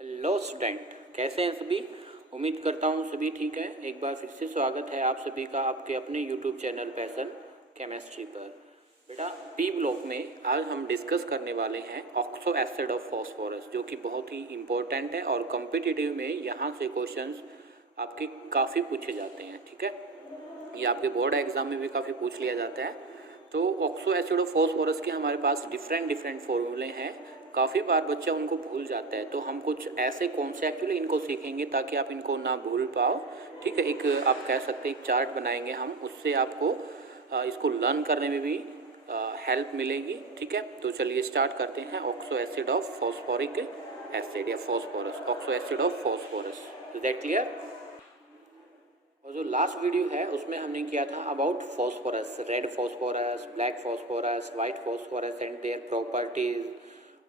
Hello student, कैसे हैं सभी। उम्मीद करता हूँ सभी ठीक हैं। एक बार फिर से स्वागत है आप सभी का आपके अपने यूट्यूब चैनल पैशन केमिस्ट्री पर। बेटा बी ब्लॉक में आज हम डिस्कस करने वाले हैं ऑक्सो एसिड ऑफ फॉस्फोरस, जो कि बहुत ही इम्पोर्टेंट है और कॉम्पिटिटिव में यहाँ से क्वेश्चंस आपके काफ़ी पूछे जाते हैं। ठीक है, ये आपके बोर्ड एग्जाम में भी काफ़ी पूछ लिया जाता है। तो ऑक्सो एसिड ऑफ फॉस्फोरस के हमारे पास डिफरेंट फॉर्मूले हैं। काफ़ी बार बच्चा उनको भूल जाता है, तो हम कुछ ऐसे कॉन्सेप्ट इनको सीखेंगे ताकि आप इनको ना भूल पाओ। ठीक है, एक आप कह सकते हैं एक चार्ट बनाएंगे हम, उससे आपको इसको लर्न करने में भी हेल्प मिलेगी। ठीक है, तो चलिए स्टार्ट करते हैं। Oxo acid of phosphoric acid या phosphorus, oxo acid of phosphorus, is that clear. और जो लास्ट वीडियो है उसमें हमने किया था about phosphorus, red phosphorus, black phosphorus, white phosphorus and their properties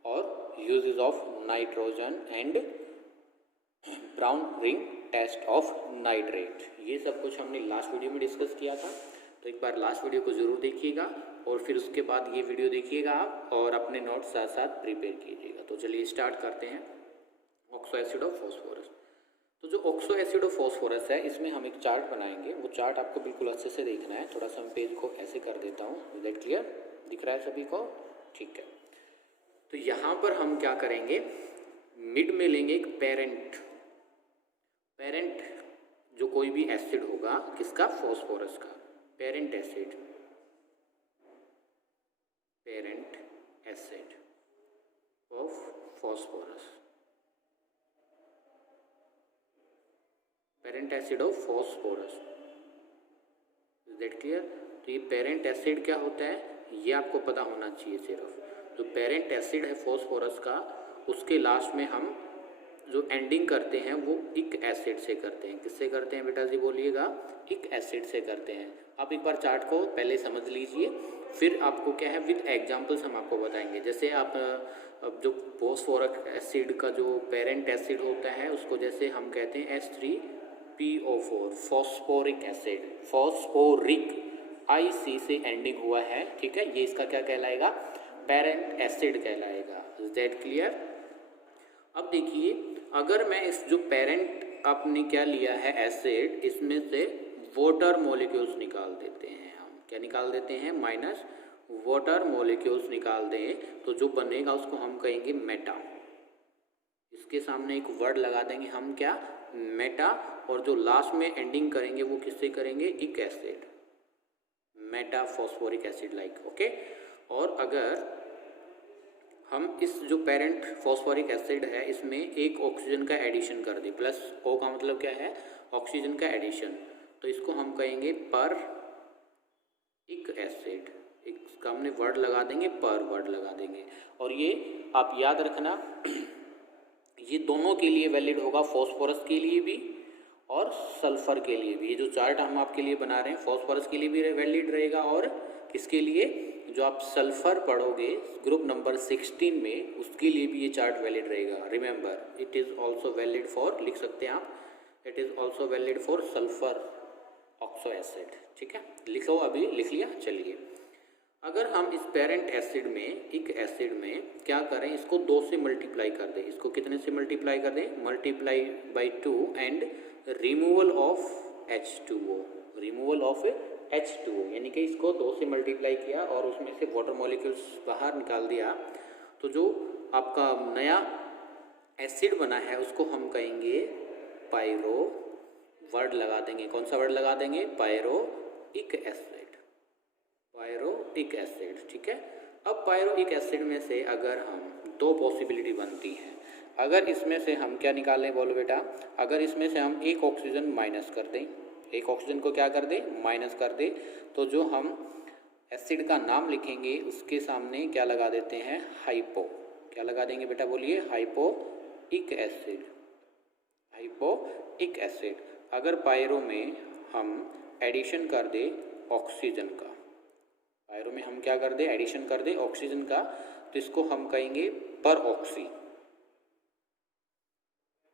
और uses of nitrogen and brown ring test of nitrate. ये सब कुछ हमने लास्ट वीडियो में डिस्कस किया था, तो एक बार लास्ट वीडियो को ज़रूर देखिएगा और फिर उसके बाद ये वीडियो देखिएगा आप और अपने नोट्स साथ साथ प्रिपेयर कीजिएगा। तो चलिए स्टार्ट करते हैं ऑक्सो एसिड ऑफ फॉस्फोरस। तो जो ऑक्सो एसिड ऑफ फॉस्फोरस है, इसमें हम एक चार्ट बनाएंगे। वो चार्ट आपको बिल्कुल अच्छे से देखना है। थोड़ा सा मैं पेज को ऐसे कर देता हूँ, इज दैट क्लियर, दिख रहा है सभी को। ठीक है, तो यहाँ पर हम क्या करेंगे, मिड में लेंगे एक पेरेंट जो कोई भी एसिड होगा, किसका, फॉस्फोरस का, parent acid of phosphorus, parent acid of phosphorus, is that clear. तो ये पेरेंट एसिड क्या होता है ये आपको पता होना चाहिए। सिर्फ जो पेरेंट एसिड है फॉस्फोरस का, उसके लास्ट में हम जो एंडिंग करते हैं वो इक एसिड से करते हैं। किससे करते हैं बेटा जी, बोलिएगा, इक एसिड से करते हैं। आप एक बार चार्ट को पहले समझ लीजिए, फिर आपको क्या है विद एग्जांपल्स हम आपको बताएंगे। जैसे आप अब जो फॉस्फोरिक एसिड का जो पेरेंट एसिड होता है उसको जैसे हम कहते हैं H3PO4, phosphoric acid, phosphoric IC से एंडिंग हुआ है। ठीक है, ये इसका क्या कहलाएगा, पेरेंट एसिड कहलाएगा। Is that clear. अब देखिए, अगर मैं इस जो पेरेंट आपने क्या लिया है एसिड, इसमें से वाटर मॉलिक्यूल्स निकाल देते हैं हम। क्या निकाल देते हैं, माइनस वाटर मॉलिक्यूल्स निकाल दें, तो जो बनेगा उसको हम कहेंगे मेटा। इसके सामने एक वर्ड लगा देंगे हम, क्या, मेटा, और जो लास्ट में एंडिंग करेंगे वो किससे करेंगे, इक acid, Meta phosphoric acid like. Okay, और अगर हम इस जो पेरेंट फॉस्फोरिक एसिड है इसमें एक ऑक्सीजन का एडिशन कर दे, प्लस ओ का मतलब क्या है, ऑक्सीजन का एडिशन, तो इसको हम कहेंगे पर इक एसिड। इसका हमने वर्ड लगा देंगे, पर वर्ड लगा देंगे। और ये आप याद रखना, ये दोनों के लिए वैलिड होगा, फॉस्फोरस के लिए भी और सल्फर के लिए भी। ये जो चार्ट हम आपके लिए बना रहे हैं फॉस्फोरस के लिए भी वैलिड रहेगा, और किसके लिए, जो आप सल्फर पढ़ोगे ग्रुप नंबर 16 में, उसके लिए भी ये चार्ट वैलिड रहेगा। Remember, it is also valid for, लिख सकते हैं आप, it is also valid for sulphur oxo acid. ठीक है, लिखो, अभी लिख लिया। चलिए, अगर हम इस पेरेंट एसिड में, इक एसिड में क्या करें, इसको 2 से मल्टीप्लाई कर दें। इसको कितने से मल्टीप्लाई कर दें, multiply by 2 and removal of H2O, removal of H2O, यानी कि इसको 2 से मल्टीप्लाई किया और उसमें से वाटर मॉलिक्यूल्स बाहर निकाल दिया, तो जो आपका नया एसिड बना है उसको हम कहेंगे पायरो, वर्ड लगा देंगे, कौन सा वर्ड लगा देंगे, पायरोइक एसिड, पायरोइक एसिड। ठीक है, अब पायरोइक एसिड में से अगर हम 2 पॉसिबिलिटी बनती हैं। अगर इसमें से हम क्या निकालें, बोलो बेटा, अगर इसमें से हम एक ऑक्सीजन माइनस कर दें, एक ऑक्सीजन को क्या कर दें, माइनस कर दें, तो जो हम एसिड का नाम लिखेंगे उसके सामने क्या लगा देते हैं, हाइपो। क्या लगा देंगे बेटा, बोलिए, हाइपोइक एसिड, हाइपोइक एसिड। अगर पायरो में हम एडिशन कर दे ऑक्सीजन का, पायरो में हम क्या कर दे, एडिशन कर दे ऑक्सीजन का, तो इसको हम कहेंगे पर ऑक्सी,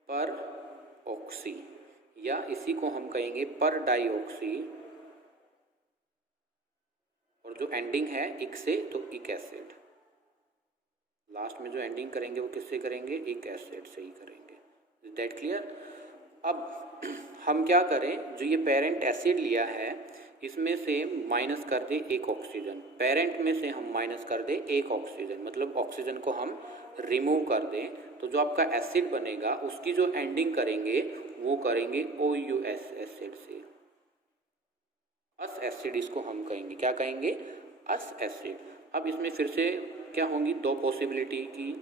पर ऑक्सी, या इसी को हम कहेंगे पर डाइऑक्सी, और जो एंडिंग है इक से, तो इक एसिड। लास्ट में जो एंडिंग करेंगे वो किससे करेंगे, इक एसिड से ही करेंगे। Is that clear. अब हम क्या करें, जो ये पेरेंट एसिड लिया है इसमें से माइनस कर दे एक ऑक्सीजन, पेरेंट में से हम माइनस कर दे एक ऑक्सीजन, मतलब ऑक्सीजन को हम रिमूव कर दें, तो जो आपका एसिड बनेगा उसकी जो एंडिंग करेंगे वो करेंगे OUS एसिड से। अस एसिड इसको हम कहेंगे, क्या कहेंगे, अस एसिड। अब इसमें फिर से क्या होंगी, दो पॉसिबिलिटी की,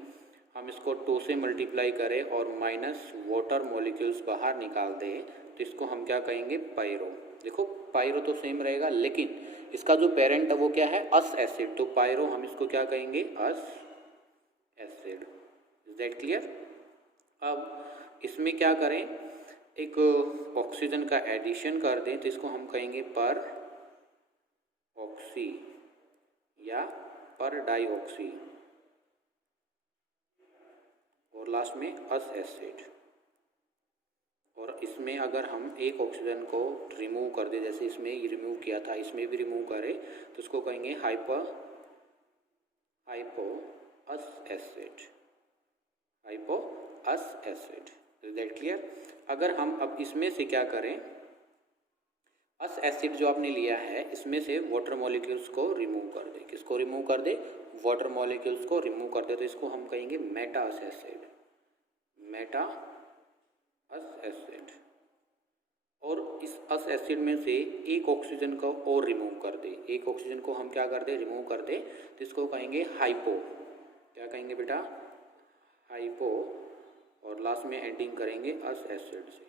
हम इसको 2 से मल्टीप्लाई करें और माइनस वाटर मॉलिक्यूल्स बाहर निकाल दें, तो इसको हम क्या कहेंगे, पायरो। देखो पायरो तो सेम रहेगा, लेकिन इसका जो पेरेंट है वो क्या है, अस एसिड, तो पायरो हम इसको क्या कहेंगे, अस एसिड। Is that clear. अब इसमें क्या करें, एक ऑक्सीजन का एडिशन कर दें, तो इसको हम कहेंगे पर ऑक्सी या पर डाइऑक्सी, और लास्ट में अस एसिड। और इसमें अगर हम एक ऑक्सीजन को रिमूव कर दें, जैसे इसमें रिमूव किया था, इसमें भी रिमूव करें, तो इसको कहेंगे hypo us acid, hypo us acid. Is that clear. अगर हम अब इसमें से क्या करें, अस एसिड जो आपने लिया है इसमें से वाटर मॉलिक्यूल्स को रिमूव कर दे, किसको रिमूव कर दे, वाटर मॉलिक्यूल्स को रिमूव कर दे, तो इसको हम कहेंगे मेटा अस एसिड, मेटा अस एसिड। और इस अस एसिड में से एक ऑक्सीजन को और रिमूव कर दे, एक ऑक्सीजन को हम क्या कर दे, रिमूव कर दे, तो इसको कहेंगे हाइपो, क्या कहेंगे बेटा, हाइपो, और लास्ट में एंडिंग करेंगे अस एसिड से।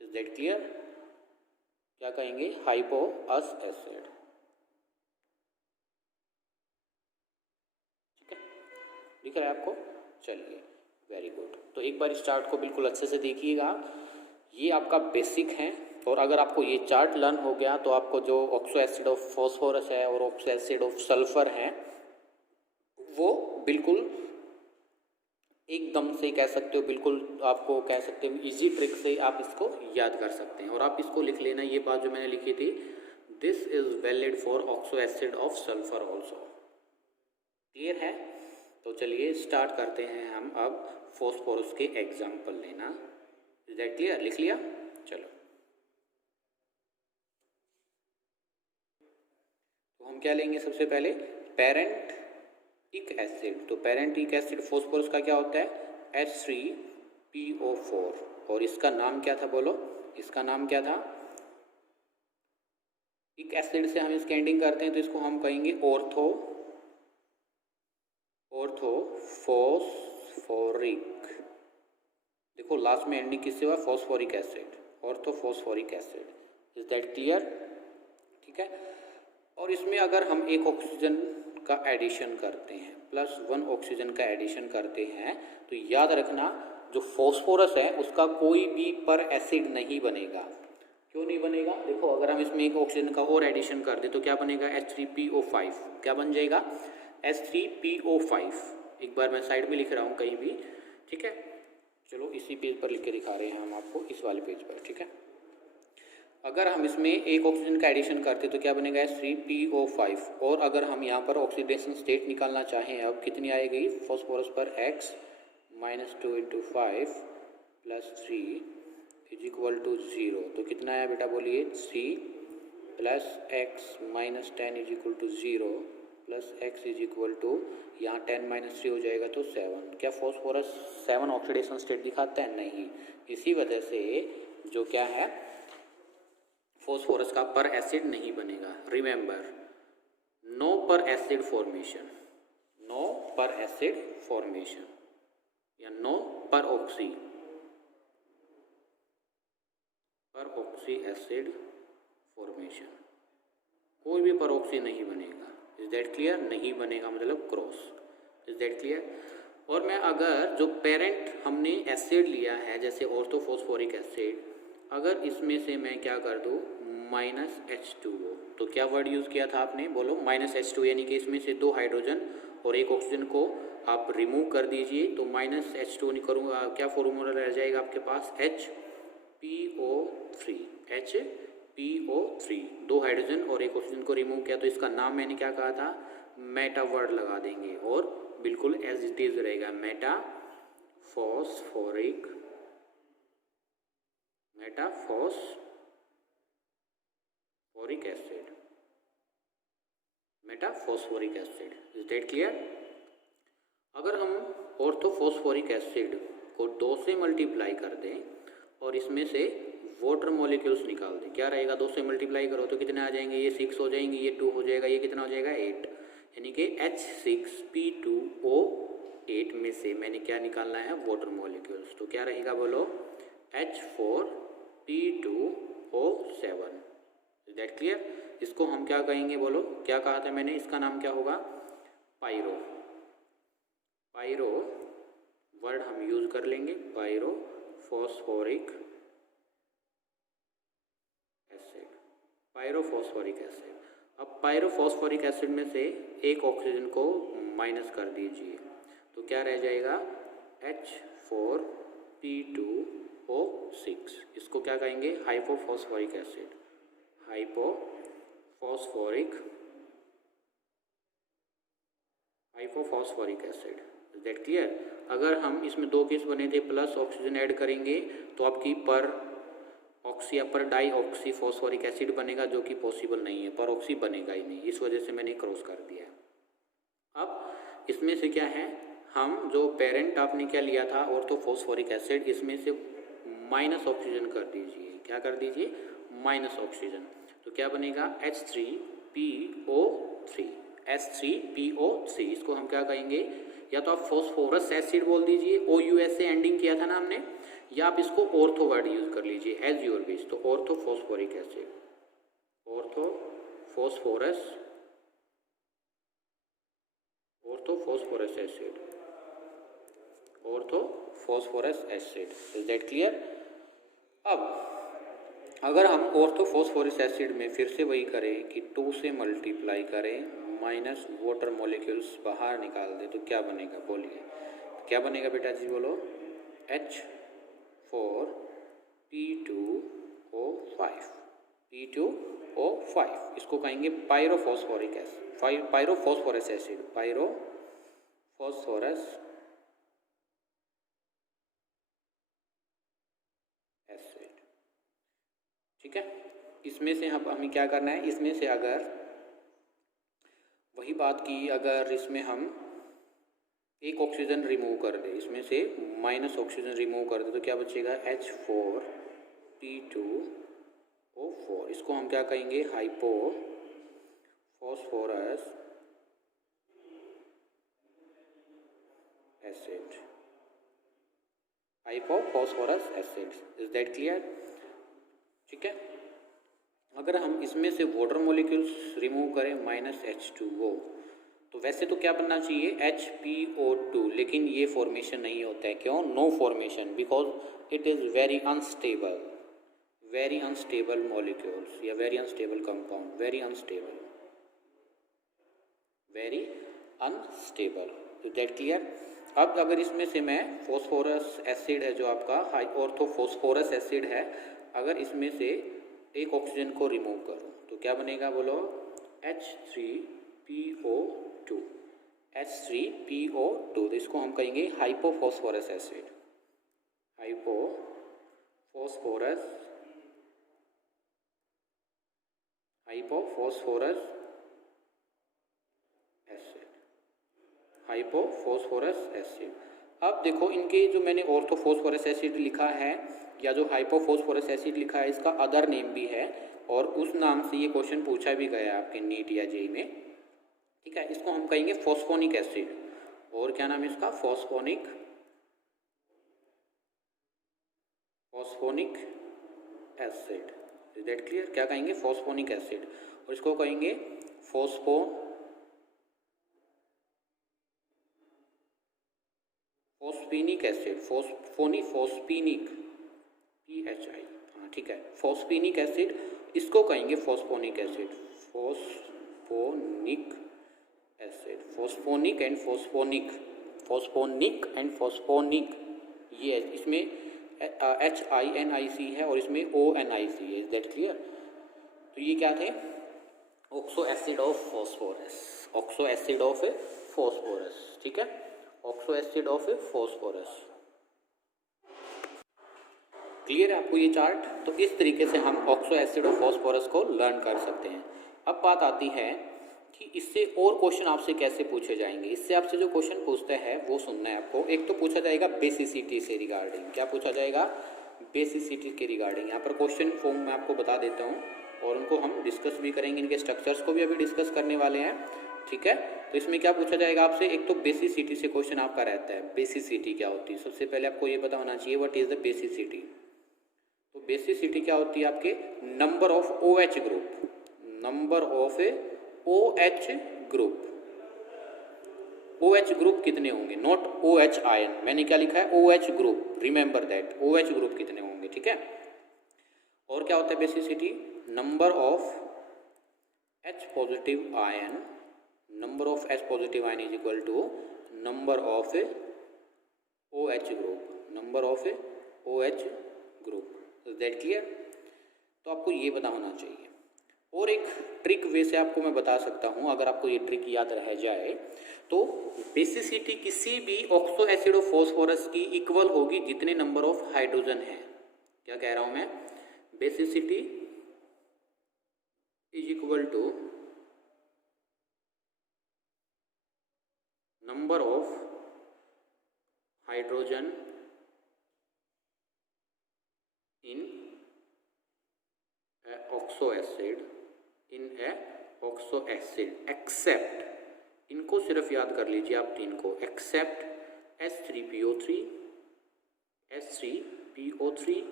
Is that clear. क्या कहेंगे, हाइपो अस एसिड। ठीक है, दिख रहा है आपको, चलिए वेरी गुड। तो एक बार इस चार्ट को बिल्कुल अच्छे से देखिएगा, ये आपका बेसिक है, और अगर आपको ये चार्ट लर्न हो गया तो आपको जो ऑक्सो एसिड ऑफ फॉस्फोरस है और ऑक्सो एसिड ऑफ सल्फर है वो बिल्कुल एकदम से कह सकते हो, बिल्कुल आपको कह सकते हो इजी ट्रिक से आप इसको याद कर सकते हैं। और आप इसको लिख लेना, ये बात जो मैंने लिखी थी, this is valid for oxo acid of sulphur also. Clear है। तो चलिए स्टार्ट करते हैं हम अब फॉस्फोरस के एग्जाम्पल लेना। इज दैट क्लियर, लिख लिया, चलो। तो हम क्या लेंगे, सबसे पहले पेरेंट इक एसिड। तो पेरेंट इक एसिड फॉस्फोरस का क्या होता है, H3PO4, और इसका नाम क्या था, बोलो इसका नाम क्या था, इक एसिड से हम इसकी एंडिंग करते हैं, तो इसको हम कहेंगे ऑर्थो फॉस्फोरिक। देखो लास्ट में एंडिंग किससे हुआ, phosphoric acid, orthophosphoric acid. Is that clear. ठीक है। और इसमें अगर हम एक ऑक्सीजन का एडिशन करते हैं, +1 ऑक्सीजन का एडिशन करते हैं, तो याद रखना जो फॉस्फोरस है उसका कोई भी पर एसिड नहीं बनेगा। क्यों नहीं बनेगा, देखो अगर हम इसमें एक ऑक्सीजन का और एडिशन कर दें तो क्या बनेगा, H3PO5, क्या बन जाएगा, H3PO5। एक बार मैं साइड में लिख रहा हूँ कहीं भी, ठीक है, चलो इसी पेज पर लिख के दिखा रहे हैं हम आपको, इस वाले पेज पर। ठीक है, अगर हम इसमें एक ऑक्सीजन का एडिशन करते तो क्या बनेगा, H3PO5। और अगर हम यहाँ पर ऑक्सीडेशन स्टेट निकालना चाहें, अब कितनी आएगी फॉस्फोरस पर, X -2 × 5 + 3 = 0। तो कितना आया बेटा, बोलिए, 3 + X - 10 = 0 + X यहाँ 10 - 3 हो जाएगा तो 7। क्या फॉस्फोरस 7 ऑक्सीडेशन स्टेट दिखाता है, नहीं। इसी वजह से जो क्या है, फॉस्फोरस का पर एसिड नहीं बनेगा। रिमेंबर, नो पर एसिड फॉर्मेशन, नो पर एसिड फॉर्मेशन या नो पर ऑक्सी एसिड फॉर्मेशन, कोई भी पर ऑक्सी नहीं बनेगा। इज दैट क्लियर, नहीं बनेगा मतलब क्रॉस। Is that clear. और मैं अगर जो पेरेंट हमने एसिड लिया है जैसे ऑर्थोफॉस्फोरिक एसिड, अगर इसमें से मैं क्या कर दूँ, -H2O, तो क्या वर्ड यूज़ किया था आपने, बोलो, -H2, यानी कि इसमें से 2 हाइड्रोजन और एक ऑक्सीजन को आप रिमूव कर दीजिए, तो -H2 नहीं करूँगा, क्या फॉर्मूला रह जाएगा आपके पास, HPO3, 2 हाइड्रोजन और एक ऑक्सीजन को रिमूव किया, तो इसका नाम मैंने क्या कहा था, मेटा वर्ड लगा देंगे और बिल्कुल एज इट इज़ रहेगा, Meta phosphoric metaphosphoric acid, metaphosphoric acid. Is that clear? अगर हम ऑर्थोफॉस्फोरिक एसिड को 2 से मल्टीप्लाई कर दें और इसमें से वाटर मॉलिक्यूल्स निकाल दें, क्या रहेगा? 2 से मल्टीप्लाई करो तो कितने आ जाएंगे? ये 6 हो जाएंगे, ये 2 हो जाएगा, ये कितना हो जाएगा? 8। यानी कि H6P2O8 में से मैंने क्या निकालना है? Water molecules. तो क्या रहेगा बोलो? H4P2O7। Is that clear? इसको हम क्या कहेंगे बोलो? क्या कहा था मैंने? इसका नाम क्या होगा? पायरो। पायरो वर्ड हम यूज कर लेंगे, पायरोफॉस्फोरिक एसिड, पायरोफॉस्फोरिक एसिड। अब पायरोफॉस्फोरिक एसिड में से एक ऑक्सीजन को माइनस कर दीजिए तो क्या रह जाएगा? H4P2O6। इसको क्या कहेंगे? Hypophosphoric acid, hypophosphoric acid. Is that clear? अगर हम इसमें 2 केस बने थे, प्लस ऑक्सीजन ऐड करेंगे तो आपकी पर ऑक्सी या पर डाई ऑक्सी फॉस्फोरिक एसिड बनेगा, जो कि पॉसिबल नहीं है, पर ऑक्सी बनेगा ही नहीं, इस वजह से मैंने क्रॉस कर दिया। अब इसमें से क्या है, हम जो पेरेंट आपने क्या लिया था ऑर्थोफॉस्फोरिक एसिड, इसमें से माइनस ऑक्सीजन कर दीजिए। क्या कर दीजिए? Minus oxygen. तो क्या बनेगा? H3PO3, H3PO3। इसको हम क्या कहेंगे? या तो आप फॉस्फोरस एसिड बोल दीजिए, OUS से एंडिंग किया था ना हमने, या आप इसको ऑर्थो वर्ड यूज कर लीजिए, एज योर विश। तो orthophosphoric acid, orthophosphorous acid, orthophosphorous acid. Is that clear? अब अगर हम ऑर्थोफॉस्फोरस एसिड में फिर से वही करें कि 2 से मल्टीप्लाई करें, माइनस वाटर मॉलिक्यूल्स बाहर निकाल दें, तो क्या बनेगा? बोलिए क्या बनेगा बेटा जी? बोलो। H4P2O5, P2O5। इसको कहेंगे पायरोफॉस्फोरिक एसिड, पायरोफॉस्फोरस एसिड, पायरोफॉस्फोरस एसिड। ठीक है? इसमें से हमें क्या करना है? इसमें से अगर वही बात की, अगर इसमें हम एक ऑक्सीजन रिमूव कर दे, इसमें से माइनस ऑक्सीजन रिमूव कर दे, तो क्या बचेगा? H4P2O4। इसको हम क्या कहेंगे? Hypophosphorous acid, hypophosphorous acid. Is that clear? ठीक है? अगर हम इसमें से वाटर मॉलिक्यूल्स रिमूव करें, माइनस H2O, तो वैसे तो क्या बनना चाहिए? HPO2, लेकिन ये फॉर्मेशन नहीं होता है। क्यों? No formation, because it is very unstable, very unstable molecules या very unstable compound, very unstable, very unstable. Is that clear? अब अगर इसमें से मैं फॉस्फोरस एसिड है जो आपका हाई ऑर्थोफॉस्फोरस एसिड है, अगर इसमें से एक ऑक्सीजन को रिमूव करूं तो क्या बनेगा? बोलो। H3PO2, H3PO2। तो इसको हम कहेंगे hypophosphorous acid, hypophosphorous acid, hypophosphorous acid. अब देखो, इनके जो मैंने ऑर्थोफॉस्फोरस एसिड लिखा है या जो हाइपोफॉस्फोरस एसिड लिखा है, इसका अदर नेम भी है, और उस नाम से ये क्वेश्चन पूछा भी गया आपके नीट या जेईई में। ठीक है? इसको हम कहेंगे फॉस्फोनिक एसिड। और क्या नाम है इसका? Phosphonic acid. Is that clear? क्या कहेंगे? Phosphonic acid. और इसको कहेंगे फोस्फीनिक एसिड, फोस्फीनिक, PHI। हाँ ठीक है, फोस्फीनिक एसिड, इसको कहेंगे phosphonic acid, phosphonic acid, phosphonic and phosphonic, phosphonic and phosphonic. ये इसमें HINIC है और इसमें ONIC है। Is that clear? तो ये क्या थे? Oxo acid of phosphorus, oxo acid of phosphorus. ठीक है? Oxo acid of phosphorus. Clear है आपको ये चार्ट? तो इस तरीके से हम ऑक्सो एसिड और फॉस्फोरस को लर्न कर सकते हैं। अब बात आती है कि इससे और क्वेश्चन आपसे कैसे पूछे जाएंगे। इससे आपसे जो क्वेश्चन पूछते हैं वो सुनना है आपको। एक तो पूछा जाएगा बेसिसिटी से रिगार्डिंग। क्या पूछा जाएगा? बेसिसिटी के रिगार्डिंग। यहाँ पर क्वेश्चन फॉर्म में आपको बता देता हूँ और उनको हम डिस्कस भी करेंगे, इनके स्ट्रक्चर्स को भी अभी डिस्कस करने वाले हैं, ठीक है। तो इसमें क्या पूछा जाएगा आपसे? एक तो बेसिसिटी से क्वेश्चन आपका रहता है। बेसिसिटी क्या होती है? सबसे पहले आपको ये पता होना चाहिए व्हाट इज द बेसिसिटी। तो बेसिसिटी क्या होती है आपके? Number of OH group, number of OH group. OH group कितने होंगे, नॉट OH आयन। मैंने क्या लिखा है? OH group. Remember that, OH group कितने होंगे, ठीक है। और क्या होता है basicity? Number of H positive ion, number of H positive ion is equal to number of OH group, number of OH group. Is that clear? तो आपको ये पता होना चाहिए। और एक ट्रिक वे से आपको मैं बता सकता हूँ, अगर आपको ये ट्रिक याद रह जाए तो बेसिसिटी किसी भी ऑक्सो एसिड और फॉस्फोरस की इक्वल होगी जितने नंबर ऑफ हाइड्रोजन है। क्या कह रहा हूँ मैं? Basicity is equal to number of hydrogen in oxo acid, in a oxo acid except, इनको सिर्फ याद कर लीजिए आप तीन को, accept H3PO3, H3PO3,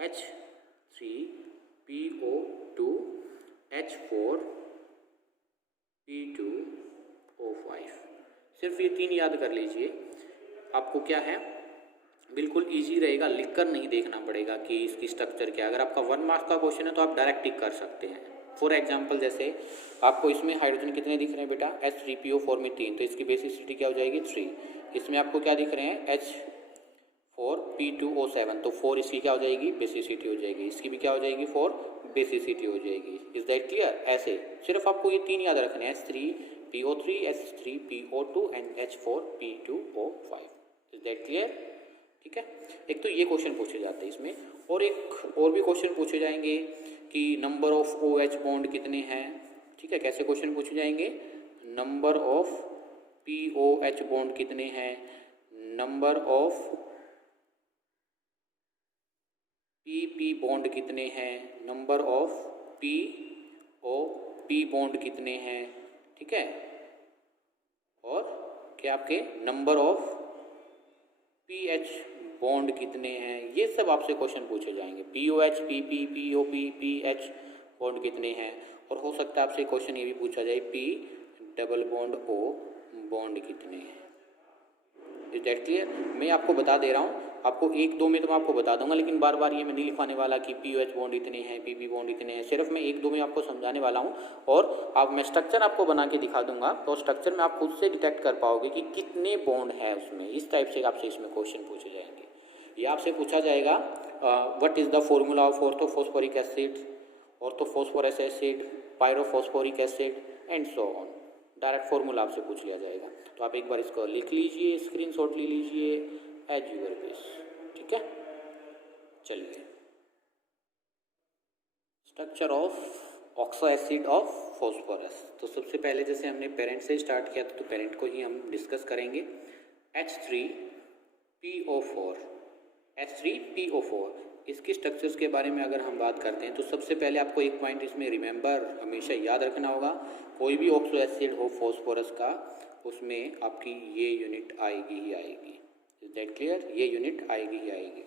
H3PO2, H4P2O5। सिर्फ ये तीन याद कर लीजिए। आपको क्या है, बिल्कुल इजी रहेगा, लिखकर नहीं देखना पड़ेगा कि इसकी स्ट्रक्चर क्या है। अगर आपका 1 मार्क्स का क्वेश्चन है तो आप डायरेक्ट टिक कर सकते हैं। फॉर एग्जांपल जैसे आपको इसमें हाइड्रोजन कितने दिख रहे हैं बेटा? H3PO4 में 3, तो इसकी बेसिसिटी क्या हो जाएगी? 3। इसमें आपको क्या दिख रहे हैं? H4P2O7, तो 4 इसकी क्या हो जाएगी? बेसिसिटी हो जाएगी। इसकी भी क्या हो जाएगी? 4 बेसिसिटी हो जाएगी। Is that clear? ऐसे सिर्फ आपको ये तीन याद रखने हैं, H3PO3, H3PO2 and H4P2O5। Is that clear? ठीक है। एक तो ये क्वेश्चन पूछे जाते हैं इसमें, और एक और भी क्वेश्चन पूछे जाएंगे कि नंबर ऑफ OH बॉन्ड कितने हैं, ठीक है। कैसे क्वेश्चन पूछे जाएंगे? नंबर ऑफ POH बॉन्ड कितने हैं, नंबर ऑफ PP बॉन्ड कितने हैं, नंबर ऑफ POP बॉन्ड कितने हैं, ठीक है। और क्या आपके नंबर ऑफ PH बॉन्ड कितने हैं, ये सब आपसे क्वेश्चन पूछे जाएंगे। POH, PP, POP, PH bond कितने हैं। और हो सकता है आपसे क्वेश्चन ये भी पूछा जाए P double bond O bond कितने हैं। Is that clear? मैं आपको बता दे रहा हूँ, आपको 1-2 में तो मैं आपको बता दूंगा, लेकिन बार बार ये मैं नहीं लिखवाने वाला कि POH बॉन्ड इतने हैं, PP बॉन्ड इतने हैं। सिर्फ मैं 1-2 में आपको समझाने वाला हूँ, और आप मैं स्ट्रक्चर आपको बना के दिखा दूंगा, तो स्ट्रक्चर में आप खुद से डिटेक्ट कर पाओगे कि कितने बॉन्ड है उसमें। इस टाइप से आपसे इसमें क्वेश्चन पूछे जाएंगे। ये आपसे पूछा जाएगा what is the formula of orthophosphoric acid, orthophosphorous acid, pyrophosphoric acid and so on. Direct formula आपसे पूछ लिया जाएगा। तो आप एक बार इसको लिख लीजिए, स्क्रीनशॉट ले लीजिए एज यूर विश, ठीक है। चलिए, structure of oxo acid of phosphorus. तो सबसे पहले जैसे हमने पेरेंट से स्टार्ट किया था, तो पेरेंट को ही हम डिस्कस करेंगे। H3PO4, H3PO4, इसके स्ट्रक्चर्स के बारे में अगर हम बात करते हैं तो सबसे पहले आपको एक पॉइंट इसमें रिमेंबर हमेशा याद रखना होगा, कोई भी ऑक्सो एसिड हो फॉस्फोरस का, उसमें आपकी ये यूनिट आएगी ही आएगी। Is that clear? ये यूनिट आएगी ही आएगी।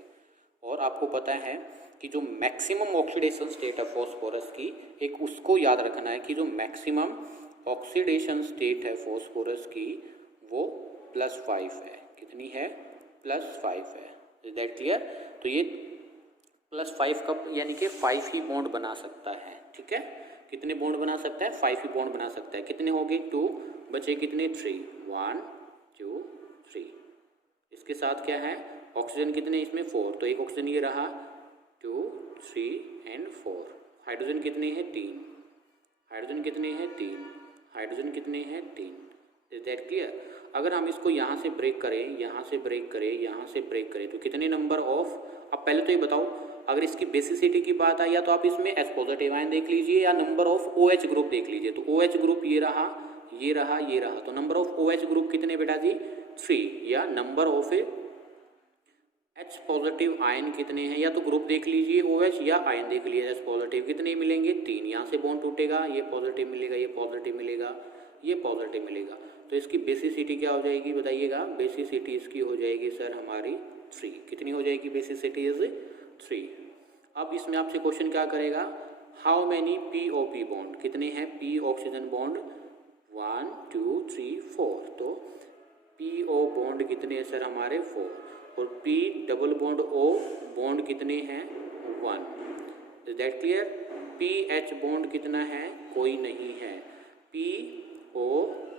और आपको पता है कि जो मैक्सिमम ऑक्सीडेशन स्टेट है फॉस्फोरस की, एक उसको याद रखना है कि जो मैक्सिमम ऑक्सीडेशन स्टेट है फॉस्फोरस की वो +5 है। कितनी है? +5 है। Is that clear? तो ये +5 कप यानी कि 5 ही बॉन्ड बना सकता है, ठीक है। कितने बॉन्ड बना सकता है? 5 ही बॉन्ड बना सकता है। कितने हो गए? 2, बचे कितने? 3। 1 2 3। इसके साथ क्या है? ऑक्सीजन कितने इसमें? 4, तो एक ऑक्सीजन ये रहा, 2 3 एंड 4। हाइड्रोजन कितने हैं? 3। हाइड्रोजन कितने हैं? 3। हाइड्रोजन कितने हैं? 3। Is that clear? अगर हम इसको यहाँ से ब्रेक करें, यहाँ से ब्रेक करें, यहाँ से ब्रेक करें, तो कितने नंबर ऑफ, अब पहले तो ये बताओ अगर इसकी बेसिसिटी की बात आई या तो आप इसमें H पॉजिटिव आयन देख लीजिए या नंबर ऑफ OH ग्रुप देख लीजिए। तो OH ग्रुप ये रहा, ये रहा, ये रहा, तो नंबर ऑफ OH ग्रुप कितने बेटा जी 3, या number of H positive ion कितने हैं, या तो ग्रुप देख लीजिए OH या आयन देख लीजिए H पॉजिटिव, कितने मिलेंगे 3। यहाँ से बॉन्ड टूटेगा, ये पॉजिटिव मिलेगा, ये पॉजिटिव मिलेगा, ये पॉजिटिव मिलेगा, तो इसकी बेसिसिटी क्या हो जाएगी बताइएगा। बेसिसिटी इसकी हो जाएगी सर हमारी 3। कितनी हो जाएगी बेसिसिटी इज 3। अब इसमें आपसे क्वेश्चन क्या करेगा, हाउ मैनी POP बॉन्ड, कितने हैं P ऑक्सीजन बॉन्ड 1 2 3 4, तो PO बॉन्ड कितने हैं सर हमारे 4, और P double bond O bond कितने हैं 1। Is that clear. PH bond कितना है, कोई नहीं है।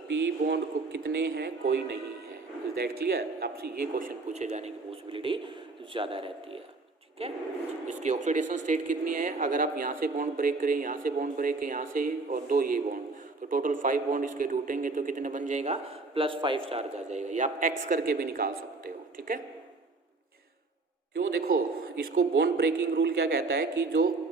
P बॉन्ड को कितने हैं, कोई नहीं है। Is that clear. आपसे ये क्वेश्चन पूछे जाने की पॉसिबिलिटी ज़्यादा रहती है, ठीक है। इसकी ऑक्सीडेशन स्टेट कितनी है, अगर आप यहाँ से बॉन्ड ब्रेक करें, यहाँ से बॉन्ड ब्रेक करें, यहाँ से और 2 ये बॉन्ड, तो टोटल 5 बॉन्ड इसके टूटेंगे तो कितने बन जाएगा +5 चार्ज आ जाएगा, या आप X करके भी निकाल सकते हो, ठीक है। क्यों, देखो इसको बॉन्ड ब्रेकिंग रूल क्या कहता है कि जो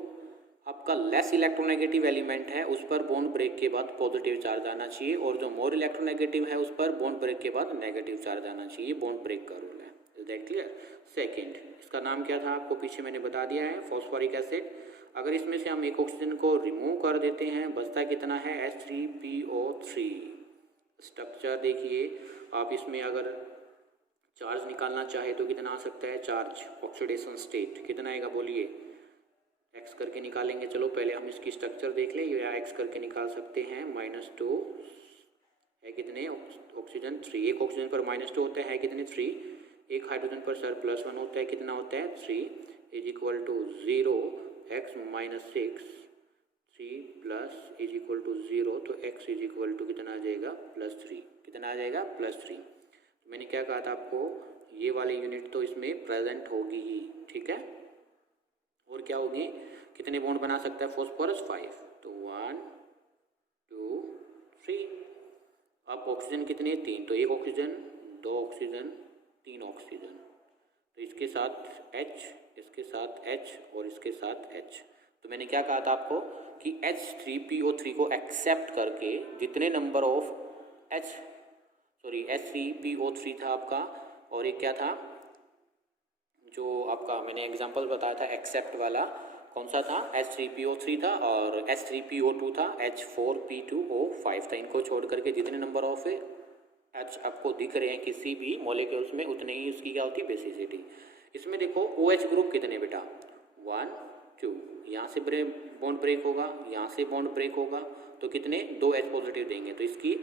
आपका लेस इलेक्ट्रोनेगेटिव एलिमेंट है उस पर बॉन्ड ब्रेक के बाद पॉजिटिव चार्ज आना चाहिए, और जो मोर इलेक्ट्रोनेगेटिव है उस पर बॉन्ड ब्रेक के बाद नेगेटिव चार्ज आना चाहिए। बॉन्ड ब्रेक का रूल है। Is that clear. सेकेंड, इसका नाम क्या था आपको पीछे मैंने बता दिया है, फॉस्फोरिक एसिड। अगर इसमें से हम एक ऑक्सीजन को रिमूव कर देते हैं, बचता कितना है H3PO3। स्ट्रक्चर देखिए, आप इसमें अगर चार्ज निकालना चाहे तो कितना आ सकता है चार्ज, ऑक्सीडेशन स्टेट कितना आएगा बोलिए, X करके निकालेंगे। चलो पहले हम इसकी स्ट्रक्चर देख लें, या X करके निकाल सकते हैं। -2 है कितने ऑक्सीजन 3, एक ऑक्सीजन पर -2 होता है कितने 3, एक हाइड्रोजन पर सर +1 होता है, कितना होता है 3, is equal to 0 x - 6 3 plus is equal to 0, तो x इज इक्वल टू कितना आ जाएगा +3, कितना आ जाएगा +3। मैंने क्या कहा था आपको, ये वाली यूनिट तो इसमें प्रेजेंट होगी ही, ठीक है। और क्या होगी, कितने बॉन्ड बना सकता है फॉस्फोरस 5, तो 1 2 3। अब ऑक्सीजन कितने 3, तो एक ऑक्सीजन 2 ऑक्सीजन 3 ऑक्सीजन, तो इसके साथ H, इसके साथ H और इसके साथ H। तो मैंने क्या कहा था आपको कि H3PO3 को एक्सेप्ट करके जितने नंबर ऑफ H3PO3 था आपका, और एक क्या था जो आपका मैंने एग्जांपल बताया था एक्सेप्ट वाला, कौन सा था H3PO3 था, और H3PO2 था, H4P2O5 था। इनको छोड़ करके जितने नंबर ऑफ H आपको दिख रहे हैं किसी भी मॉलिक्यूल्स में, उतने ही उसकी क्या होती है बेसिसिटी। इसमें देखो OH ग्रुप कितने बेटा 1 2, यहाँ से बॉन्ड ब्रेक होगा, यहाँ से बॉन्ड ब्रेक होगा, तो कितने 2 H पॉजिटिव देंगे, तो इसकी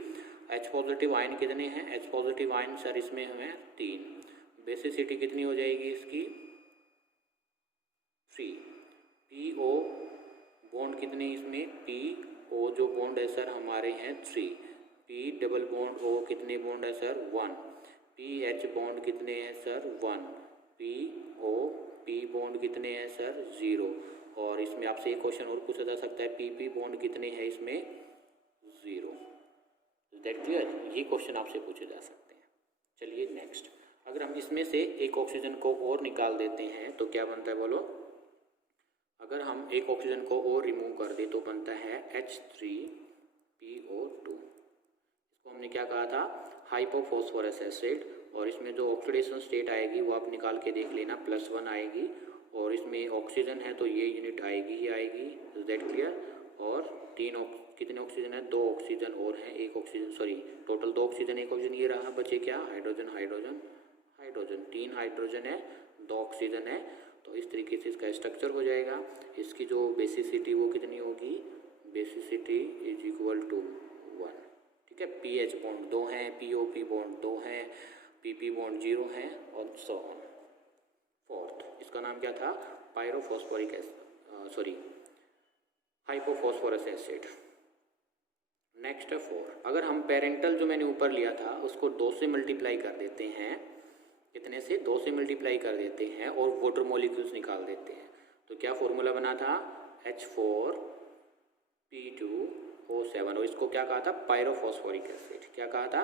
H पॉजिटिव आयन कितने हैं, H पॉजिटिव आयन सर इसमें हमें 3। बेसिसिटी कितनी हो जाएगी इसकी 3। PO बॉन्ड कितने इसमें, PO जो बॉन्ड है सर हमारे हैं 3, P डबल बॉन्ड O कितने बॉन्ड है सर 1, PH बॉन्ड कितने हैं सर 1, P बॉन्ड कितने हैं सर 0, और इसमें आपसे एक क्वेश्चन और पूछा जा सकता है PP बॉन्ड कितने हैं इसमें 0। दैट क्लियर, ये क्वेश्चन आपसे पूछे जा सकते हैं। चलिए नेक्स्ट, अगर हम इसमें से एक ऑक्सीजन को और निकाल देते हैं तो क्या बनता है बोलो। अगर हम एक ऑक्सीजन को और रिमूव कर दें तो बनता है H3PO2। इसको हमने क्या कहा था हाइपोफॉस्फोरस एसिड, और इसमें जो ऑक्सीडेशन स्टेट आएगी वो आप निकाल के देख लेना +1 आएगी, और इसमें ऑक्सीजन है तो ये यूनिट आएगी ही आएगी। Is that clear. और कितने ऑक्सीजन है 2 ऑक्सीजन और हैं, एक oxygen sorry total 2 oxygen 1 oxygen, ये रहा, बचे क्या हाइड्रोजन हाइड्रोजन हाइड्रोजन, 3 हाइड्रोजन है 2 ऑक्सीजन है। तो इस तरीके से इसका स्ट्रक्चर हो जाएगा। इसकी जो बेसिसिटी वो कितनी होगी, बेसिसिटी इज इक्वल टू 1, ठीक है। PH बॉन्ड 2 हैं, POP बॉन्ड 2 हैं, PP बॉन्ड 0 हैं, और सो ऑन। फोर्थ, इसका नाम क्या था pyrophosphoric acid, hypophosphorous acid. Next है 4। अगर हम पेरेंटल जो मैंने ऊपर लिया था उसको 2 से मल्टीप्लाई कर देते हैं, कितने से 2 से मल्टीप्लाई कर देते हैं, और वाटर मॉलिक्यूल्स निकाल देते हैं, तो क्या फॉर्मूला बना था H4P2O7, और इसको क्या कहा था पायरोफॉस्फोरिक एसिड। क्या कहा था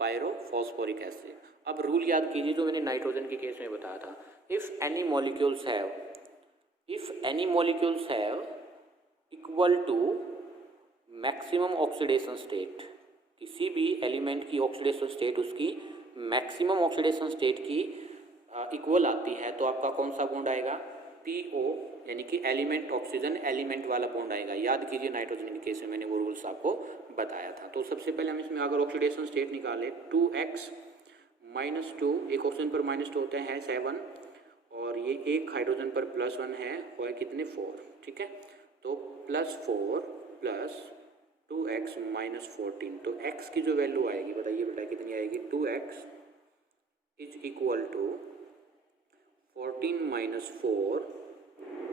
पायरोफॉस्फोरिक एसिड। अब रूल याद कीजिए जो मैंने नाइट्रोजन के केस में बताया था, if any molecules have if any molecules have equal to maximum oxidation state, किसी भी एलिमेंट की ऑक्सीडेशन स्टेट उसकी मैक्सिमम ऑक्सीडेशन स्टेट की इक्वल आती है, तो आपका कौन सा बॉन्ड आएगा, PO, यानी कि एलिमेंट ऑक्सीजन एलिमेंट वाला बॉन्ड आएगा। याद कीजिए नाइट्रोजन के केस में मैंने वो रूल्स आपको बताया था। तो सबसे पहले हम इसमें अगर ऑक्सीडेशन स्टेट निकाले 2x -2, एक ऑक्सीजन पर -2 होते हैं 7, और ये एक हाइड्रोजन पर +1 है, और कितने 4, ठीक है। तो +4 + 2x - 14, तो x की जो वैल्यू आएगी बताइए बेटा कितनी आएगी, 2x is equal to 14 - 4,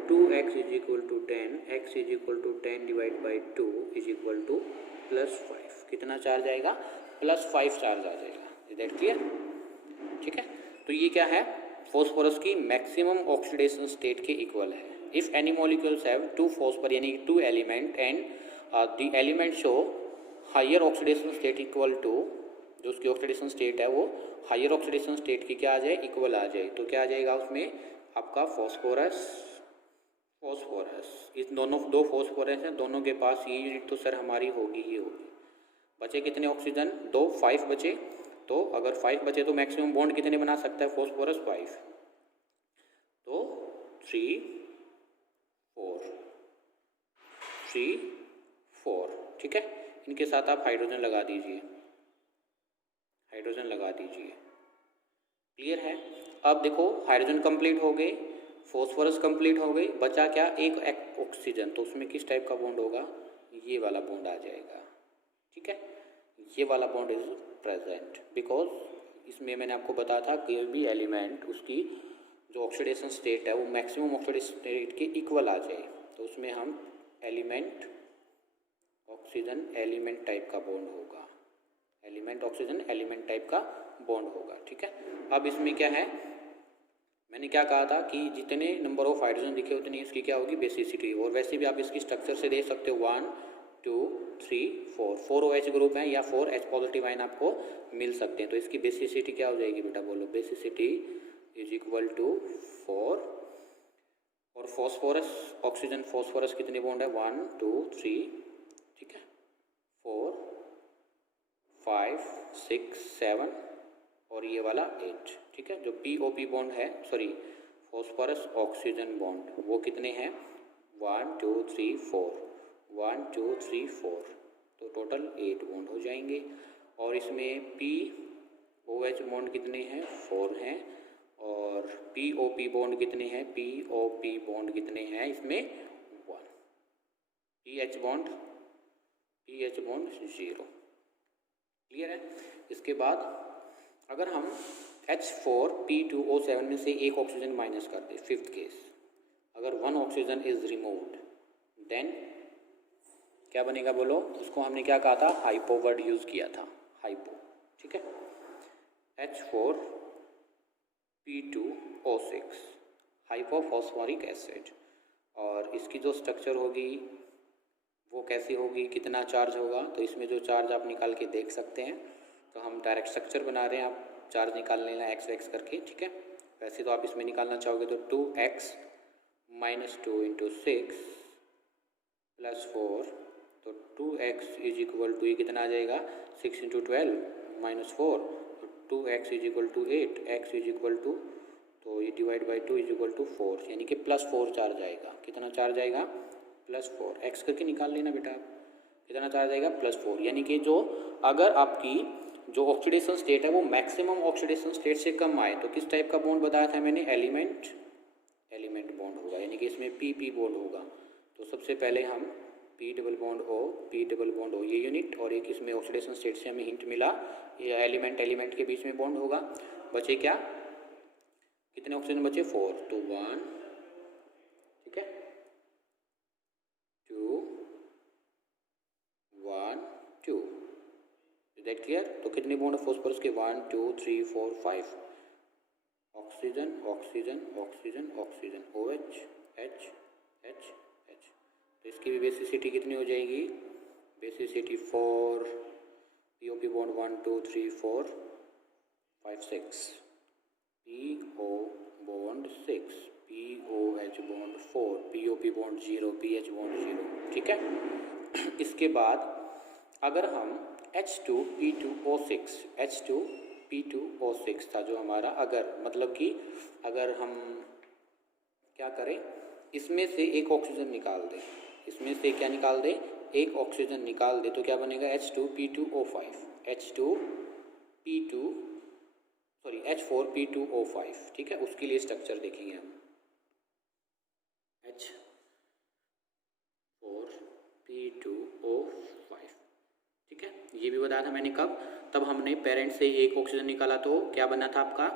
2x is equal to 10, x is equal to 10 divide by 2 is equal to +5। कितना चार्ज आएगा, +5 चार्ज आ जाएगा। इज दैट क्लियर, ठीक है। तो ये क्या है, फॉस्फोरस की मैक्सिमम ऑक्सीडेशन स्टेट के इक्वल है। If any molecules have 2 phosphor यानी 2 element and the element show higher oxidation state equal to, जो उसकी ऑक्सीडेशन स्टेट है वो हायर ऑक्सीडेशन स्टेट की क्या आ जाए, इक्वल आ जाए, तो क्या आ जाएगा उसमें आपका फॉस्फोरस। इस दोनों 2 फॉस्फोरस हैं, दोनों के पास ये यूनिट तो सर हमारी होगी ही होगी। बचे कितने ऑक्सीजन, 2, 5 बचे। तो अगर 5 बचे तो मैक्सिमम बॉन्ड कितने बना सकता है फॉस्फोरस, 5, तो 3 4, ठीक है। इनके साथ आप हाइड्रोजन लगा दीजिए, क्लियर है। अब देखो हाइड्रोजन कंप्लीट हो गए, फॉस्फोरस कंप्लीट हो गई, बचा क्या, एक ऑक्सीजन। तो उसमें किस टाइप का बॉन्ड होगा, ये वाला बॉन्ड आ जाएगा, ठीक है। ये वाला बॉन्ड इज प्रेजेंट बिकॉज इसमें मैंने आपको बताया था कि भी एलिमेंट उसकी जो ऑक्सीडेशन स्टेट है वो मैक्सिमम ऑक्सीडेशन स्टेट के इक्वल आ जाए, तो उसमें हम एलिमेंट ऑक्सीजन एलिमेंट टाइप का बॉन्ड होगा, एलिमेंट ऑक्सीजन एलिमेंट टाइप का बॉन्ड होगा, ठीक है। अब इसमें क्या है, मैंने क्या कहा था कि जितने नंबर ऑफ हाइड्रोजन दिखे उतनी इसकी क्या होगी, बेसिसिटी। और वैसे भी आप इसकी स्ट्रक्चर से देख सकते हो 1 2 3 4 OH ग्रुप हैं या 4 H पॉजिटिव आयन आपको मिल सकते हैं। तो इसकी बेसिसिटी क्या हो जाएगी बेटा, बोलो, बेसिसिटी इज इक्वल टू 4। और फॉस्फोरस ऑक्सीजन फॉस्फोरस कितने बॉन्ड है, 1 2 3, ठीक है, 4 5 6 7 और ये वाला 8, ठीक है। जो POP बॉन्ड है, सॉरी फॉस्फोरस ऑक्सीजन बॉन्ड, वो कितने हैं, 1 2 3 4, 1 2 3 4, तो टोटल 8 बॉन्ड हो जाएंगे। और इसमें POH बॉन्ड कितने हैं, 4 हैं। और POP बॉन्ड कितने हैं, POP बॉन्ड कितने हैं इसमें, 1। PH बॉन्ड 0, क्लियर है। इसके बाद अगर हम H4P2O7 में से एक ऑक्सीजन माइनस कर दें, 5th केस, अगर 1 ऑक्सीजन इज रिमूव्ड, देन क्या बनेगा बोलो, उसको हमने क्या कहा था, हाइपो वर्ड यूज किया था, हाइपो, ठीक है। H4P2O6 हाइपोफॉस्फोरिक एसिड, और इसकी जो स्ट्रक्चर होगी वो कैसी होगी, कितना चार्ज होगा, तो इसमें जो चार्ज आप निकाल के देख सकते हैं। तो हम डायरेक्ट स्ट्रक्चर बना रहे हैं, आप चार्ज निकाल लेना x करके, ठीक है। वैसे तो आप इसमें निकालना चाहोगे तो 2x - 2 × 6 + 4, तो 2x इज इक्वल टू, ये कितना आ जाएगा, 6 × 12 - 4, तो 2x is equal to 8, x is equal to, तो ये divide by 2 is equal to 4, यानी कि +4 चार्ज आएगा। कितना चार्ज आएगा, +4, x करके निकाल लेना बेटा, कितना चार्ज आएगा, +4। यानी कि जो अगर आपकी जो ऑक्सीडेशन स्टेट है वो मैक्सिमम ऑक्सीडेशन स्टेट से कम आए तो किस टाइप का बॉन्ड बताया था मैंने, एलिमेंट बॉन्ड होगा, यानी कि इसमें PP बॉन्ड होगा। तो सबसे पहले हम P डबल बॉन्ड O ये यूनिट, और एक इसमें ऑक्सीडेशन स्टेट से हमें हिंट मिला, ये एलिमेंट के बीच में बॉन्ड होगा। बचे क्या, कितने ऑक्सीजन बचे, 4, तो 1, ठीक है, 2 1 2, दैट क्लियर। तो कितने बॉन्ड फॉस्फोरस के, 1 2 3 4 5, oxygen OH H H H। तो इसकी भी बेसिसिटी कितनी हो जाएगी, basicity 4, POP bond 1 2 3 4 5 6, PO bond 6, POH OH bond 4, POP bond 0, PH bond 0, ठीक है। इसके बाद अगर हम H2P2O6, H2P2O6 था जो हमारा, अगर मतलब कि अगर हम क्या करें, इसमें से एक ऑक्सीजन निकाल दें, इसमें से क्या निकाल दें, एक ऑक्सीजन निकाल दे, तो क्या बनेगा H2P2O5, H4P2O5, ठीक है। उसके लिए स्ट्रक्चर देखेंगे हम, H4P2O5, ठीक है। ये भी बताया था मैंने कब, तब हमने पेरेंट से एक ऑक्सीजन निकाला तो क्या बना था आपका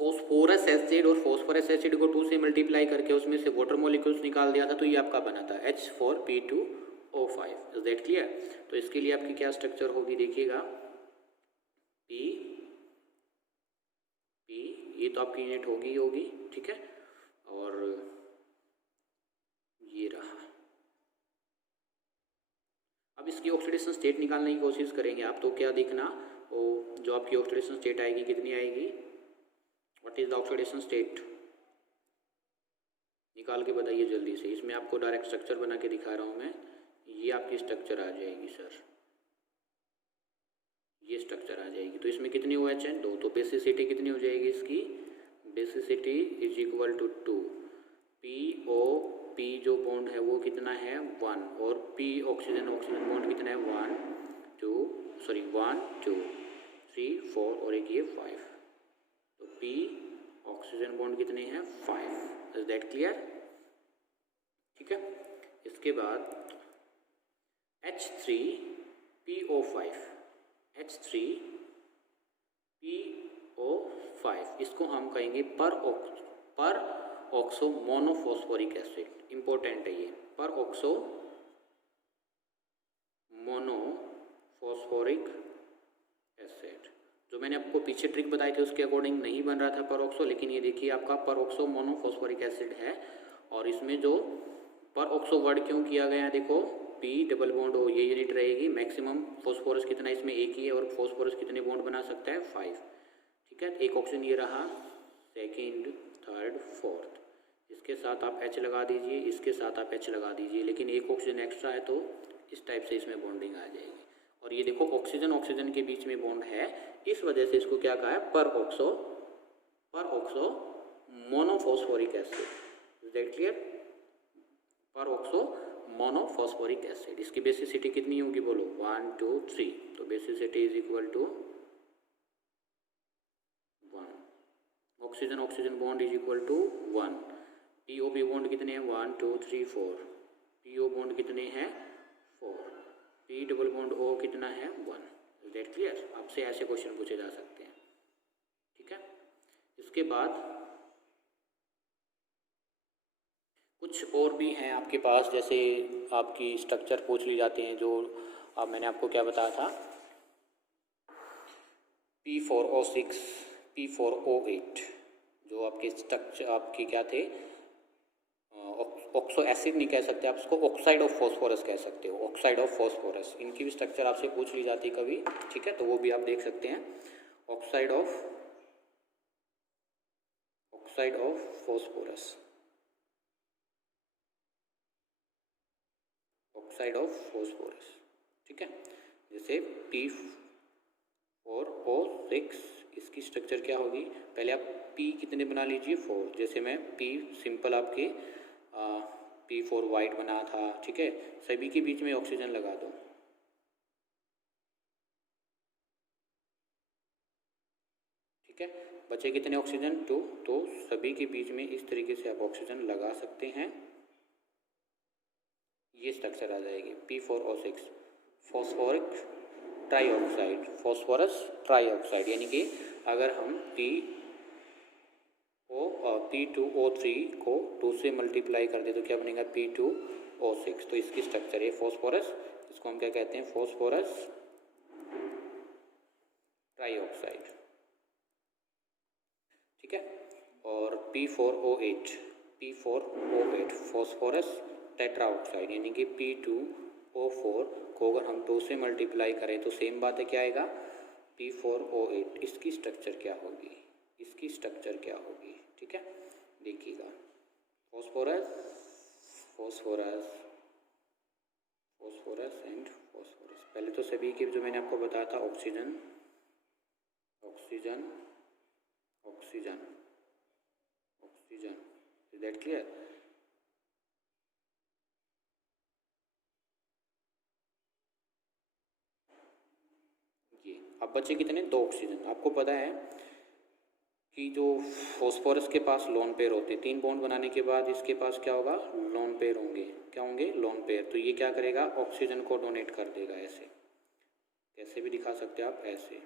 फॉस्फोरस एसिड, और फॉस्फोरस एसिड को 2 से मल्टीप्लाई करके उसमें से वाटर मॉलिक्यूल्स निकाल दिया था, तो ये आपका बना था H4P2O5। Is that clear? तो इसके लिए आपकी क्या स्ट्रक्चर होगी, देखिएगा P, ये तो आपकी यूनिट होगी, ठीक है। और ये रहा, अब इसकी ऑक्सीडेशन स्टेट निकालने की कोशिश करेंगे आप, तो क्या देखना, वो जो आपकी ऑक्सीडेशन स्टेट आएगी कितनी आएगी, what is the oxidation state, निकाल के बताइए जल्दी से। इसमें आपको डायरेक्ट स्ट्रक्चर बना के दिखा रहा हूँ मैं, ये आपकी स्ट्रक्चर आ जाएगी सर, ये स्ट्रक्चर आ जाएगी। तो इसमें कितनी OH है, 2, तो बेसिसिटी कितनी हो जाएगी इसकी, basicity is equal to 2, POP जो बॉन्ड है वो कितना है 1, और P ऑक्सीजन बॉन्ड कितना है 1 2 3 4 और एक ये 5, तो P ऑक्सीजन बॉन्ड कितने हैं 5। Is that clear? ठीक है। इसके बाद H3PO5, इसको हम कहेंगे पर ऑक्सो मोनोफॉस्फोरिक एसिड, इंपॉर्टेंट है ये, पर ऑक्सो मोनोफॉस्फोरिक एसिड। जो मैंने आपको पीछे ट्रिक बताई थी उसके अकॉर्डिंग नहीं बन रहा था पर ऑक्सो, लेकिन ये देखिए आपका पर ऑक्सो मोनोफॉस्फोरिक एसिड है। और इसमें जो पर ऑक्सो वर्ड क्यों किया गया है, देखो P डबल बॉन्ड O ये यूनिट रहेगी, मैक्सिमम फॉस्फोरस कितना इसमें एक ही है, और फॉस्फोरस कितने बॉन्ड बना सकता है 5, ठीक है। एक ऑप्शन ये रहा, सेकेंड, थर्ड, फोर्थ, इसके साथ आप H लगा दीजिए, इसके साथ आप H लगा दीजिए, लेकिन एक ऑक्सीजन एक्स्ट्रा है तो इस टाइप से इसमें बॉन्डिंग आ जाएगी। और ये देखो ऑक्सीजन के बीच में बॉन्ड है, इस वजह से इसको क्या कहा है पर oxo monophosphoric acid. Is that clear? पर ऑक्सो मोनोफॉस्फोरिक एसिड। इसकी बेसिसिटी कितनी होगी बोलो 1 2 3, तो basicity is equal to 1, oxygen bond is equal to 1, POP bond कितने हैं 1 2 3 4, PO बॉन्ड कितने हैं 4, P डबल बॉन्ड O कितना है 1। Is that clear? आपसे ऐसे क्वेश्चन पूछे जा सकते हैं, ठीक है। इसके बाद कुछ और भी हैं आपके पास, जैसे आपकी स्ट्रक्चर पूछ ली जाते हैं, जो अब मैंने आपको क्या बताया था, P4O6 P4O8, जो आपके स्ट्रक्चर आपके क्या थे, ऑक्सो एसिड नहीं कह सकते आप इसको, ऑक्साइड ऑफ फॉस्फोरस कह सकते हो, ऑक्साइड ऑफ फॉस्फोरस। इनकी भी स्ट्रक्चर आपसे पूछ ली जाती है कभी, ठीक है, तो वो भी आप देख सकते हैं। Oxide of phosphorus, oxide of phosphorus, ठीक है। जैसे P4O6, इसकी स्ट्रक्चर क्या होगी, पहले आप P कितने बना लीजिए 4, जैसे मैं P सिंपल आपके P4 वाइट बना था, ठीक है। सभी के बीच में ऑक्सीजन लगा दो, ठीक है। बचे कितने ऑक्सीजन 2, तो सभी के बीच में इस तरीके से आप ऑक्सीजन लगा सकते हैं, ये स्ट्रक्चर आ जाएगी P4O6 फॉस्फोरस ट्राईऑक्साइड, यानी कि अगर हम P2O3 को 2 से मल्टीप्लाई कर दे तो क्या बनेगा P2O6। तो इसकी स्ट्रक्चर है फॉस्फोरस, इसको हम क्या कहते हैं फॉस्फोरस ट्राईऑक्साइड, ठीक है। और P4O8 फॉस्फोरस टेट्राऑक्साइड, यानी कि P2O4 को अगर हम 2 से मल्टीप्लाई करें तो सेम बात है, क्या आएगा P4O8। इसकी स्ट्रक्चर क्या होगी, ठीक है। देखिएगा, phosphorus phosphorus phosphorus and phosphorus. पहले तो सभी के जो मैंने आपको बताया था oxygen oxygen oxygen oxygen, is that clear? ये अब बचे कितने? 2 ऑक्सीजन। आपको पता है कि जो फॉस्फोरस के पास लोन पेयर होते हैं, 3 बॉन्ड बनाने के बाद इसके पास क्या होगा? लोन पेयर होंगे। क्या होंगे? Lone pair. तो ये क्या करेगा? ऑक्सीजन को डोनेट कर देगा। ऐसे कैसे भी दिखा सकते हैं आप, ऐसे,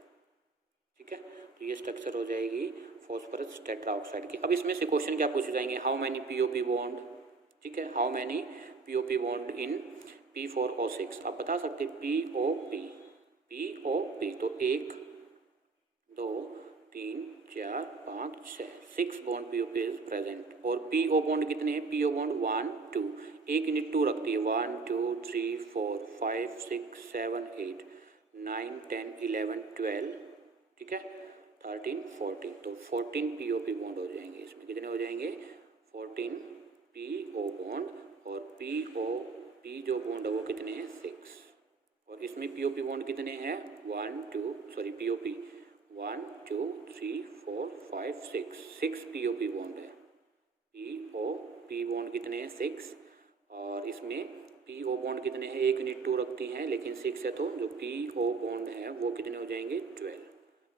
ठीक है। तो ये स्ट्रक्चर हो जाएगी फॉस्फोरस टेट्राऑक्साइड की। अब इसमें से क्वेश्चन क्या पूछे जाएंगे? हाउ मैनी पीओपी बॉन्ड, ठीक है, how many POP bond in P4O6। आप बता सकते पीओपी तो 1 2 3 4 5 6 6 बॉन्ड पीओपी इज प्रेजेंट। और पीओ बॉन्ड कितने हैं? पीओ बॉन्ड 1 2, एक यूनिट 2 रखती है। 1 2 3 4 5 6 7 8 9 10 11 12, ठीक है, 13 14। तो 14 पीओपी बॉन्ड हो जाएंगे। इसमें कितने हो जाएंगे? 14 पीओ बॉन्ड। और पी जो बॉन्ड है वो कितने हैं? 6। और इसमें पीओपी बॉन्ड कितने हैं? पीओपी 1 2 3 4 5 6 पीओपी बॉन्ड है। पी बॉन्ड कितने हैं? 6। और इसमें पीओ बॉन्ड कितने हैं? एक यूनिट 2 रखती हैं, लेकिन 6 है, तो जो पीओ बॉन्ड है वो कितने हो जाएंगे? 12।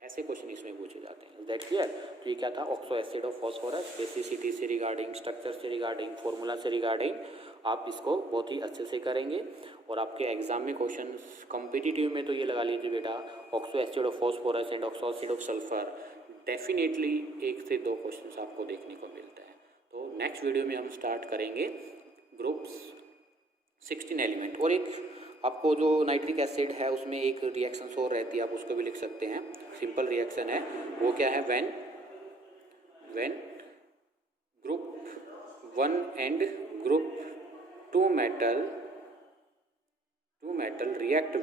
ऐसे क्वेश्चन इसमें पूछे जाते हैं। That clear? तो ये क्या था? Oxo acid of phosphorus, basicity से रिगार्डिंग, स्ट्रक्चर से रिगार्डिंग, फॉर्मूला से रिगार्डिंग आप इसको बहुत ही अच्छे से करेंगे। और आपके एग्जाम में क्वेश्चन कॉम्पिटिटिव में तो ये लगा लीजिए बेटा, oxo acid of phosphorus and oxo acid of sulphur, definitely 1 से 2 क्वेश्चन आपको देखने को मिलता है। तो नेक्स्ट वीडियो में हम स्टार्ट करेंगे ग्रुप्स 16 एलिमेंट। और एक आपको जो नाइट्रिक एसिड है उसमें एक रिएक्शन और रहती है, आप उसको भी लिख सकते हैं। सिंपल रिएक्शन है, वो क्या है? When group 1 and group 2 metal react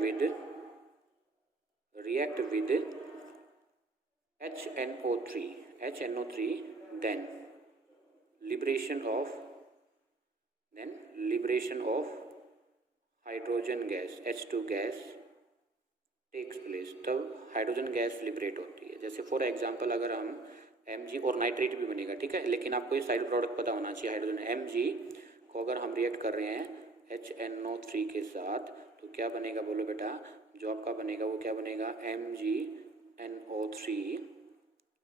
with HNO3 then liberation of hydrogen gas H2 gas takes place. तब हाइड्रोजन गैस लिबरेट होती है। जैसे फॉर एग्जांपल अगर हम Mg और नाइट्रेट भी बनेगा, ठीक है, लेकिन आपको ये साइड प्रोडक्ट पता होना चाहिए। हाइड्रोजन Mg को अगर हम रिएक्ट कर रहे हैं HNO3 के साथ तो क्या बनेगा? बोलो बेटा, जो आपका बनेगा वो क्या बनेगा? MgNO3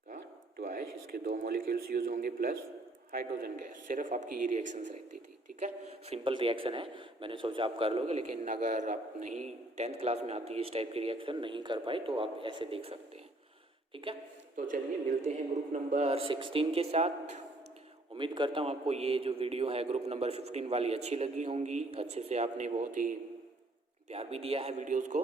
का ट्वाइस, इसके 2 मॉलिक्यूल्स यूज होंगे प्लस हाइड्रोजन गैस। सिर्फ आपकी ये रिएक्शंस रहती थी, ठीक है। सिंपल रिएक्शन है, मैंने सोचा आप कर लोगे, लेकिन अगर आप नहीं 10th क्लास में आती है इस टाइप की रिएक्शन नहीं कर पाए तो आप ऐसे देख सकते हैं, ठीक है। तो चलिए मिलते हैं ग्रुप नंबर 16 के साथ। उम्मीद करता हूँ आपको ये जो वीडियो है ग्रुप नंबर 15 वाली अच्छी लगी होंगी। अच्छे से आपने बहुत ही प्यार भी दिया है वीडियोस को।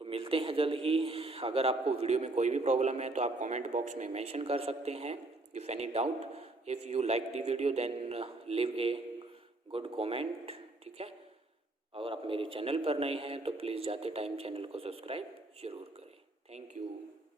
तो मिलते हैं जल्द ही। अगर आपको वीडियो में कोई भी प्रॉब्लम है तो आप कमेंट बॉक्स में मेंशन कर सकते हैं। If any doubt, if you like the video then leave a good comment, ठीक है। और आप मेरे चैनल पर नए हैं तो प्लीज़ जाते टाइम चैनल को सब्सक्राइब जरूर करें। Thank you.